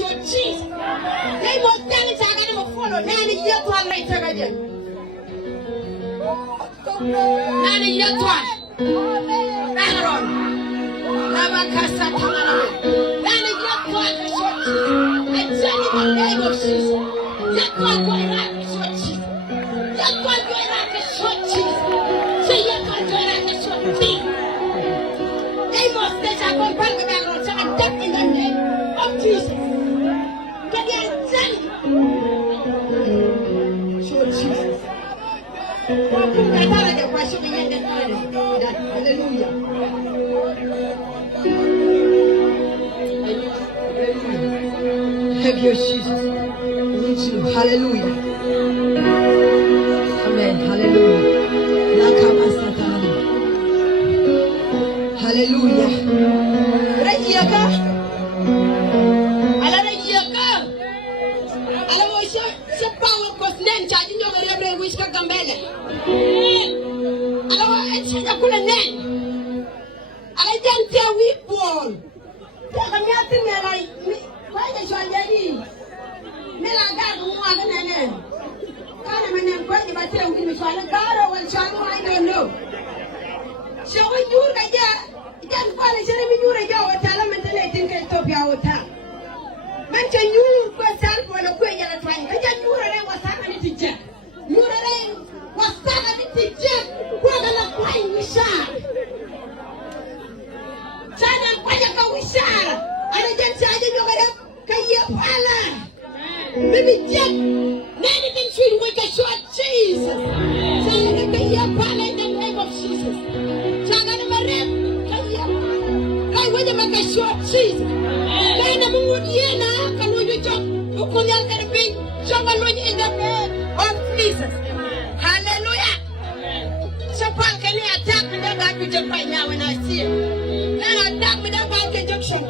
short cheese. They must tell us I got them a follow. Nanny, you're one right there again. Nanny, you're one. Baron. Labakasa Tamara. Nanny, you're one short cheese. I tell you the name of Jesus. You're one going out short cheese. You're one going out short cheese. Say you're one going out short cheese. They must say I go back to that Lord. So I'm dead in the name of Jesus. Get the answer. Short cheese. Hallelujah. Have your Jesus. Hallelujah. Amen. Hallelujah. Hallelujah. Rajiyaka. Ala rajiyaka. Ala mo siya power kosnen charge nyo rebre wish ka gambele. Ala mo siya kula nen. Ala jante we ball. Ta kami atin mela kwa ya shwanyani. Mela garu mo aga nenen. Kana manen kwa ni bate wi shwala garo wal shwanu I don't know. So when you get Jan kwale jere mi nyure ja wotala mentele tinke Ethiopia wota. Manche nyuru kwa sal wala kwa yala twani. Kaja nyure le wasaka ni tije. Nyure le wasaka ni tije. Kwa gala kwa wishara. Sana kwa jaka wishara. Ana jansi aje nyogere kaya pala. Bibi jet. Nani bin sweet with a short cheese. Sana kaya pala in the name of Jesus. Sana na marep. Whether make a short cheese. Then I'm going to can we talk? You can be someone in the name of Jesus. Hallelujah. So, Paul, can you attack me? That got me just right now when I see it. Then attack me that bank injection.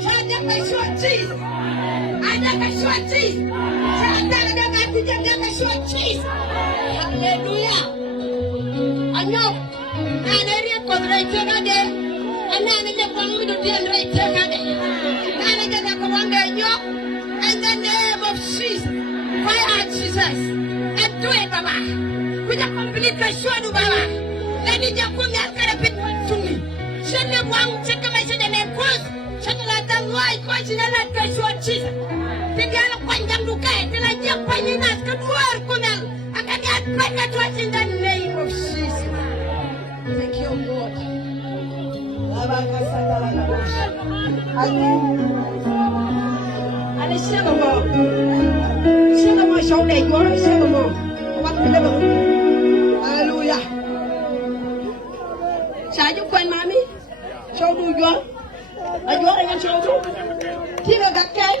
So, I got my short cheese. I got my short cheese. So, I got my short cheese. Hallelujah. I know. And I didn't put right there. And then I get one with the right there. And I get a commander in the name of Jesus. Why are Jesus? And do it, Baba. With a complete assurance, Baba. Let me just put that kind of people to me. Send them one second message and then cross. Send them white question and that question, Jesus. The girl of Panjang Dukai, then I just find in us, can work on them. I can get pregnant in the name of Jesus. Thank you, Lord. Anh xem mà show này quá xem mà bắt cái đó hallelujah sai chú quen mami show đuôi gió ở gió này anh show chú thi ga gắt cái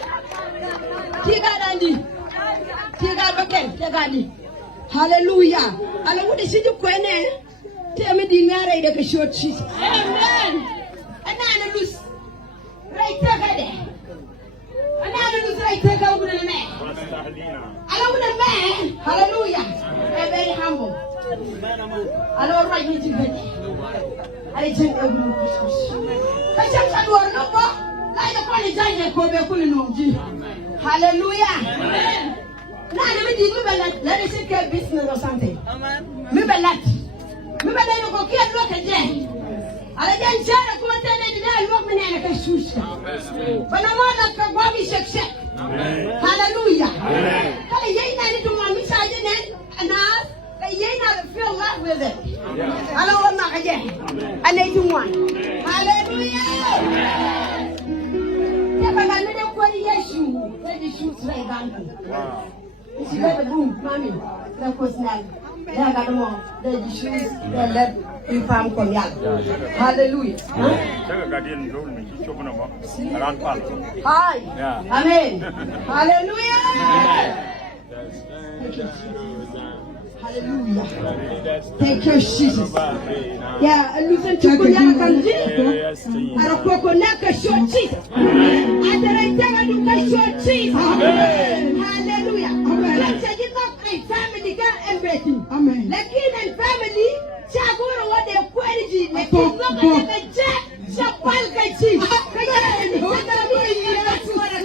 thi ga đàn đi thi ga bắt cái thi ga đi hallelujah anh muốn đi xin chú quen nè thì em đi nghe đây để cái show chi amen anh ăn lose right there anh ăn lose right there cái người này anh ông này mẹ hallelujah I'm very humble anh ông right như thế anh chân em muốn cái chân chân đuổi nó có lại nó quan hệ này cô bé cô này nồng gì hallelujah nah anh đi mới bật let us take business or something mới bật mới bật nó có kia luôn cái gì ala jan jara kuma tane da luwak mene ka shusha bana mona ka gwabi shekse hallelujah kala yeyna ni to mami saje nen anas ka yeyna feel love with it ala wona ka je ale ti mwan hallelujah ya baba ne ko ni yesu ne di shoot right down wow si the boom mami la ko snag ya ga mo the shoes the led in farm kon yal hallelujah jaga gadien role ni chobuna mo ran pal hi amen hallelujah hallelujah thank you Jesus yeah listen to kunya kanji ara koko naka short Jesus adara itaga duka short Jesus hallelujah let's say it not a family ka everything amen lakini family chagoro wade kweli lakini loka check chapal kachi kaya ni hata mimi yesu wala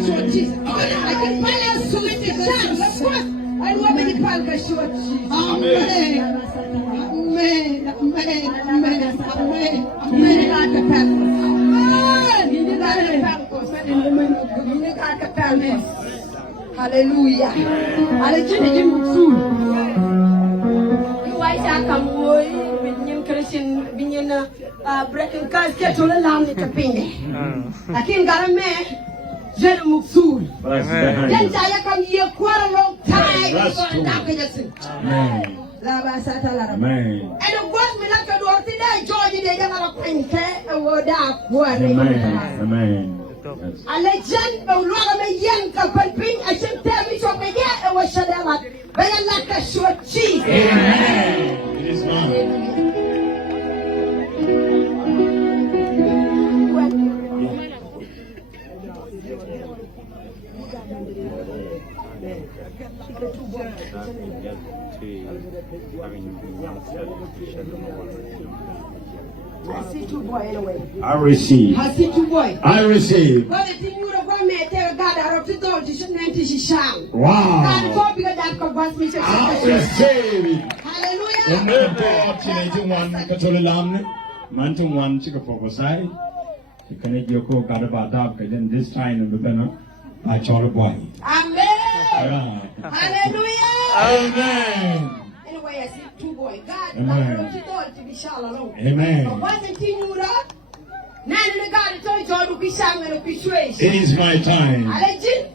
Jesus. I can balance so many times. Of course, I know many palka short Jesus. Amen. Amen. Amen. Amen. Amen. Amen. Hallelujah. Christian breaking cars get to the land to ping. I can't got a man. Muxul. Then I come here quite a long time. Amen. And of course, we like to do today. George, they don't have a print. Amen. A legend of Lama Yanka Pin. I should tell me from the year it was Shadama. But I like a short cheese. Amen. It is not. I see two boy anyway. I receive. I see two boy. I receive. But the thing you know, God may tell God out of the door to shoot 90 sham. Wow. God told me that God wants me to I receive it. Hallelujah. The man God teenaging one Katolam, Mantum one Chicaposai. The Canadian cook out of our dog, and then this time in the banner, I told a boy. Amen. Hallelujah. Amen. Anyway, I see two boys. God Amen. wants you to be shallow. Amen. But one thing you know, none of the God told you to be shallow and be straight. It is my time. Alleged.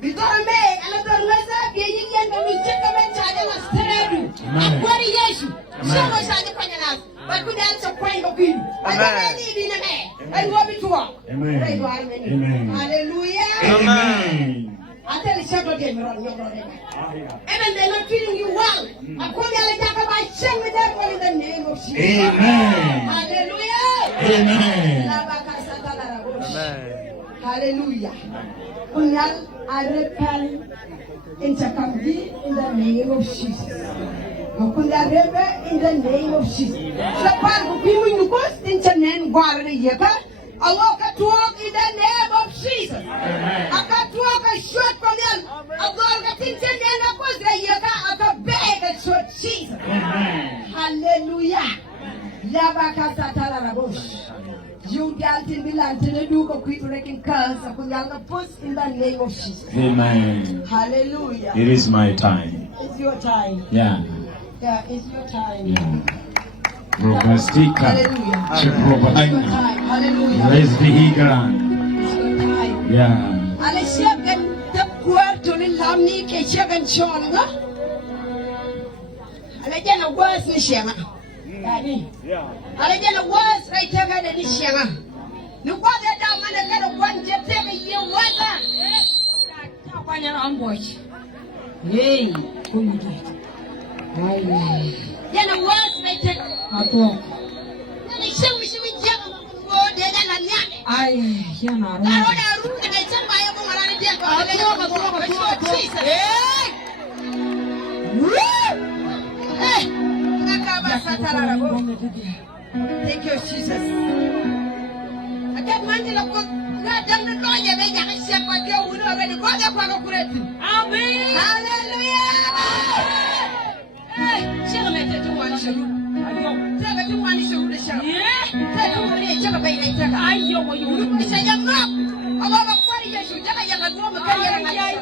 Because me, and the Reza, being young, we check a man, I was terrible. I'm very yes. She was at the Pananas, but we dance a point of him. I don't need in a man. I want me to walk. Amen. Amen. Hallelujah. Amen. I tell you, shepherd, you're not your brother. Even they're not treating you well. I call you a jack of my shame with them in the name of Jesus. Amen. Hallelujah. Amen. Hallelujah. Unyal, I repel intercambie in the name of Jesus. Ukunda rebe in the name of Jesus. So far, people you go into name guardi yeka. I walk at walk in the name of Jesus. I can't walk a short from them. I walk at into the name of yeka. I can beg a short Jesus. Hallelujah. You got in the land to do a quick wrecking cars of the post in the name of Jesus. Amen. Hallelujah. It is my time. It's your time. Yeah. Yeah, it's your time. Yeah. Robastika. Hallelujah. It's your Chiprobaina. time. Hallelujah. Raise the Higran. It's your time. Yeah. Ale siakan the quarto ni lamni ke siakan shonga. Ale jana was ni sianga. Ale jana was right here ni sianga. Nu kwa da da mana kada kwanje tebe ye wata. Ta kwanya amboy. Hey, kumudu. Ai. Jana was right here. Ato. Ni shemi shemi jaga ngo de jana nyane. Ai, yana ro. Na ro da ru de chamba ya bunga na de ko. Ale yo ko Jesus. Thank you, Jesus. I can't mind the good. God done the Lord, you may have a shepherd, you would already go there for a great. Amen. Hallelujah. She'll make it to one show. Tell it to one show the show. Yeah. Tell you what it is. I know what you say. I'm not. I'm over 40 years. You tell me you're a woman. Hallelujah.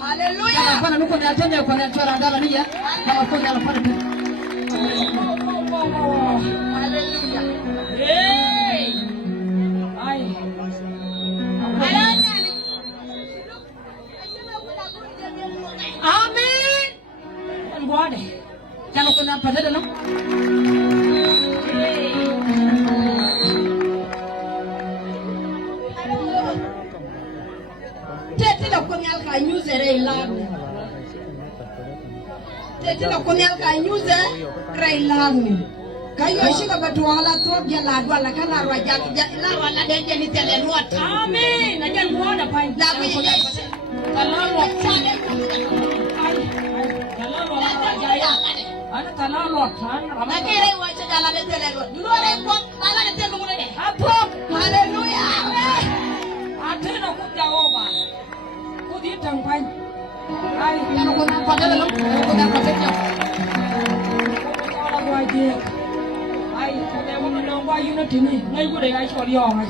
Hallelujah. Hey. Amen. And what? Can I put up a little? Tetila konyal ka news re lam. Tetila konyal ka news re lam. Kayo shika batwala to gela dwala kana raja la wala dende ni tele lot. Amen. Na jan muona pai. La ko yes. Talalo kale. Talalo jaya. Ana talalo kan. Na kere wa jala de tele lot. Lore ko ala de tele mo de. Apo. Hallelujah. Ateno kujao. chẳng quanh. Ai, em có đang còn đây là lúc, em có đang còn chết nhỉ? Cho là ngoài kia. Ai, em có đang qua unity này, ngay của đây ai cho đi hòm này.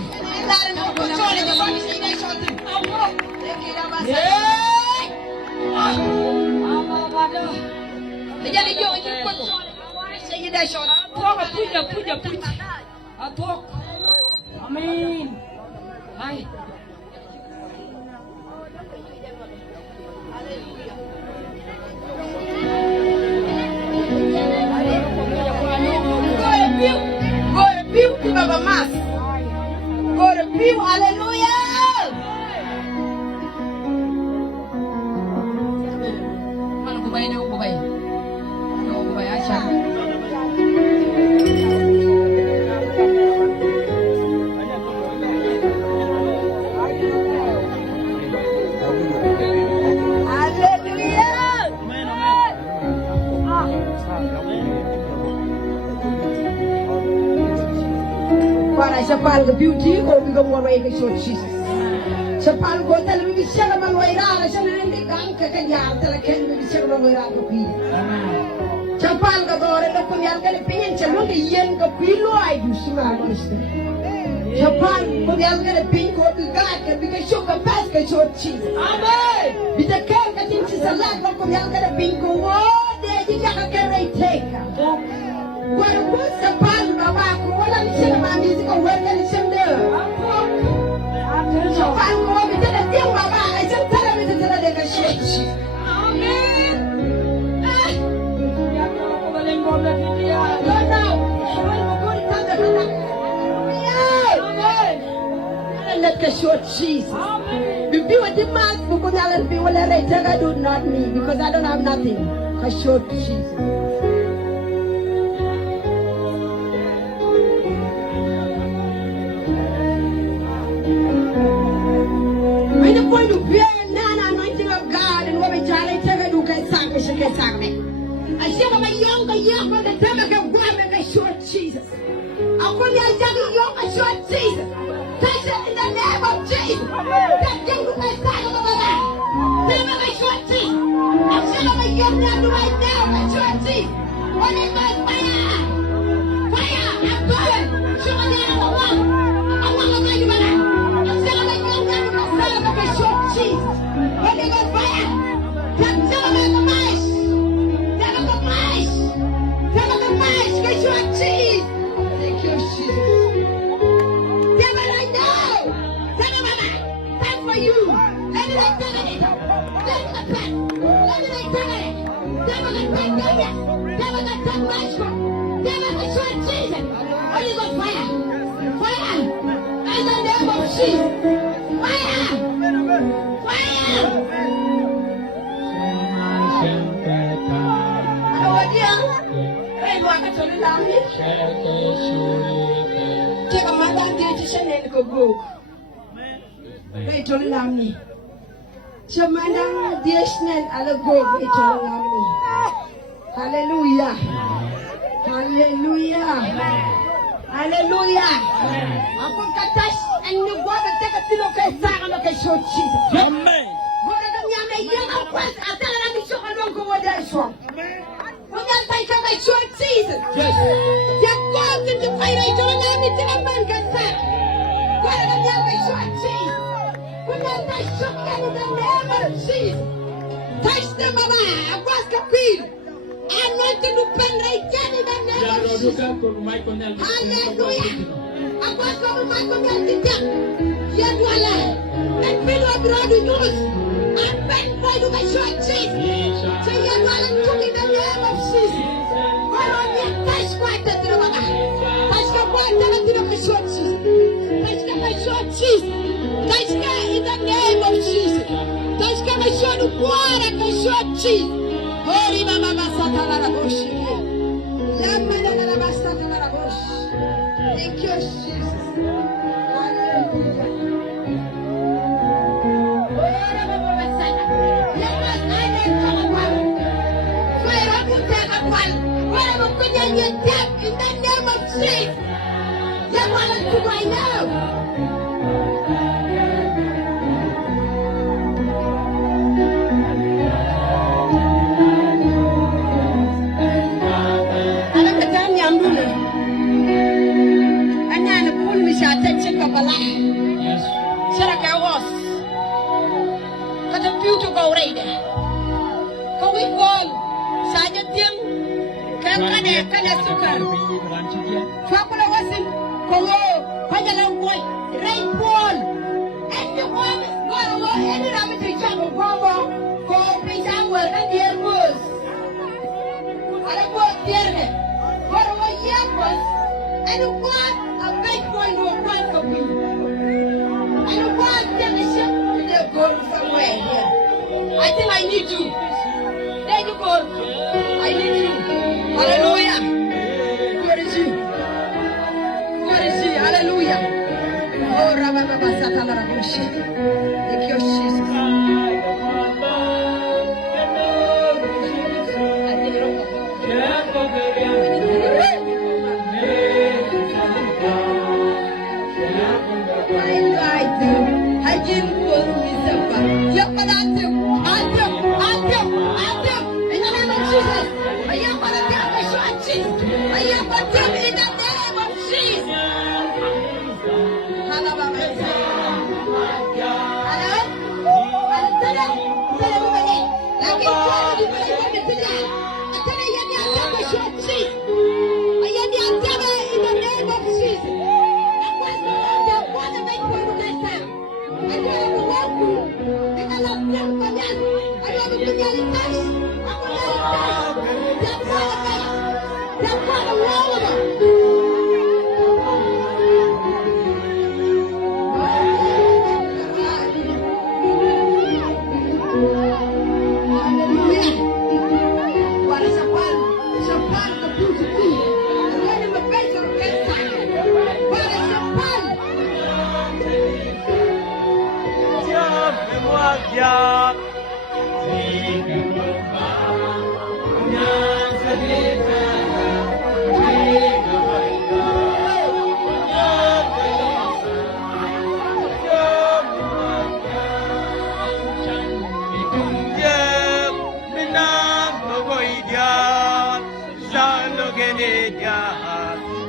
Jadi yo ini pun saya dah shot. Atok puja. Atok. Amin. Hai. Go to view to Baba Mas. Go to view, hallelujah. Mana bubai ni bubai. No bubai aja. Para sapal the beauty or become more way so Jesus. Sapal go tell me siya naman way ra siya na hindi kang kakanya tala ken me siya naman way ra ko pi. Sapal ka gore no kunyan ka ni pingin siya no ni yen ka pilo ay gusto na ko siya. Sapal kunyan ka ni ping ko bi ga ka bi ka show ka pas ka so Jesus. Amen. Bita kan ka tin sa lag no kunyan ka ni ping ko wo de di ka ka ray take. Where was the pan baba ko wala ni siya na music ko wala ni siya de. So pan ko bi tala tiang baba ay siya tala bi tala de ka siya. Amen. Ya ko baleng ko na dia. No no. Wala mo ko tanda na. Amen. Let ka short Jesus. Amen. If you want the mass ko ko na bi wala ray taga do not me because I don't have nothing. Ka short Jesus. Going to bear an anointing of God and what we try to tell you can sang me. I said I'm a younger young the time I can grab and short Jesus. I'm going to young and short Jesus. Touch it in the name of Jesus. That thing with my side over there. Name of a short Jesus. I said I'm a young man right now and short Jesus. What is my fire? Fire! I'm going. Show me the other one. I want to make you better. I said I'm a young man with my side over there. Jesus, Holy Ghost fire, tell me the mice, tell me the mice, get your cheese. Thank you, Jesus. Tell me right now, tell me mama, time for you. Let me like tell it, let me like pet, let me like tell it, tell me like pet, tell me like tell much, tell me like your cheese. Holy Ghost fire, fire, in the name of Jesus, fire. Hallelujah. Hallelujah. Hallelujah. Aku kata and you go to take a pillow case and show Jesus. Amen. What are the young quest? I tell them to show a long over there. When you take a show Jesus. Yes. You're going to fight. I don't know anything about God. What are the young show Jesus? When you take show in the name of Jesus. Touch them, Mama. I was capil. I'm not going to pen right in the name of Jesus. Hallelujah. Aku akan memakai tidak. Ya Tuhan, dan pilih beradu news. Apa yang perlu kita Jesus? Saya malam tunggu dan lewat Jesus. Kalau dia tas kuat tidak makan, tas kuat tidak kita Jesus. Tas kita Jesus. Tas kita in the name of Jesus. Tas kita suatu kuat kita Jesus. Hori mama masata la boshi. Lama la masata la boshi. Thank you, Jesus. Hallelujah. In the name of Jesus. That's what I do right now. Rayde. Ko wi bol Sadio Dieng kan kana sukar. Fakula wasin ko wo pajalan boy Ray Paul. And the one go any rabbit to jump bombo ko pisa wel na dear bus. Ala ko tierne. What a year was and what a big boy no one for me. And what then the ship to go somewhere here. I think I need you. There you go. I need you. Hallelujah. Where is you? Where is he? Hallelujah. Oh, Rabba Satana Rabushi. Thank you, Jesus.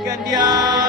Gandia